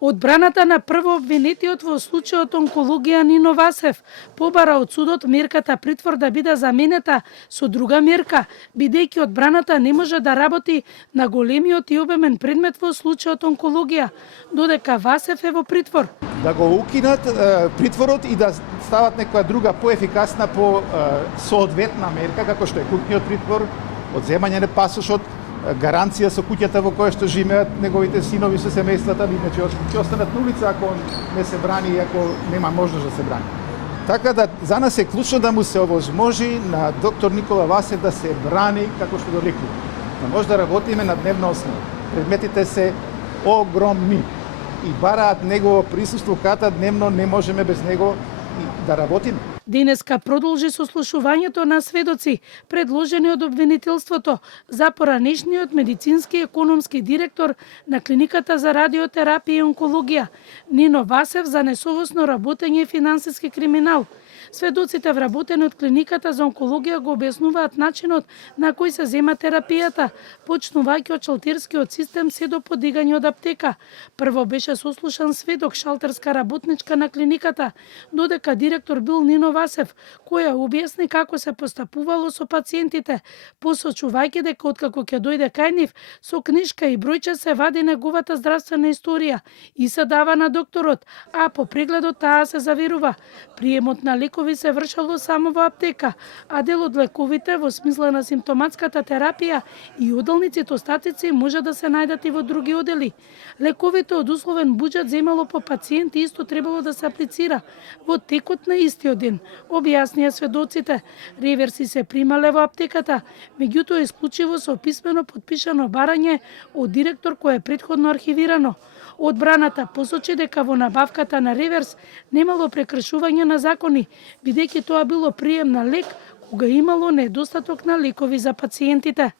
Одбраната на прво обвинетиот во случајот онкологија Нино Васев побара од судот мерката притвор да биде заменета со друга мерка, бидејќи одбраната не може да работи на големиот и обемен предмет во случајот онкологија, додека Васев е во притвор. Да го укинат притворот и да стават некоја друга поефикасна по соодветна мерка, како што е куќниот притвор, одземање на пасошот, гаранција со куќата во која што живеат неговите синови со семејствата, иначе ќе останат на улица ако не се брани и ако нема можност да се брани. Така да за нас е клучно да му се овозможи на доктор Никола Васев да се брани како што го лекува. Да може да работиме на дневна основа. Предметите се огромни и бараат негово присуство ката дневно, не можеме без него да работиме. Денеска продолжи сослушувањето на сведоци, предложени од обвинителството за поранешниот медицински и економски директор на Клиниката за радиотерапија и онкологија, Нино Васев, за несовесно работење и финансиски криминал. Сведоците вработени од Клиниката за онкологија го објаснуваат начинот на кој се зема терапијата, почнувајќи од шалтерскиот систем се до подигање од аптека. Прво беше сослушан сведок, шалтерска работничка на клиниката, додека директор бил Нино Васев, која објасни како се постапувало со пациентите, посочувајќи дека откако ќе дојде кај нив, со книшка и бројче се вади неговата здравствена историја и се дава на докторот, а по прегледот таа се заверува. Приемот на лекови се вршело само во аптека, а дел од лековите во смисла на симптоматската терапија и одделниците остатици може да се најдат и во други одели. Лековите од условен буџет земало по пациент и исто требало да се аплицира во текот на истиот ден, објаснија сведоците. Реверси се примале во аптеката, меѓутоа исклучиво со писмено подпишано барање од директор кој е претходно архивирано. Одбраната посочи дека во набавката на реверс немало прекршување на закони, бидејќи тоа било прием на лек кога имало недостаток на лекови за пациентите.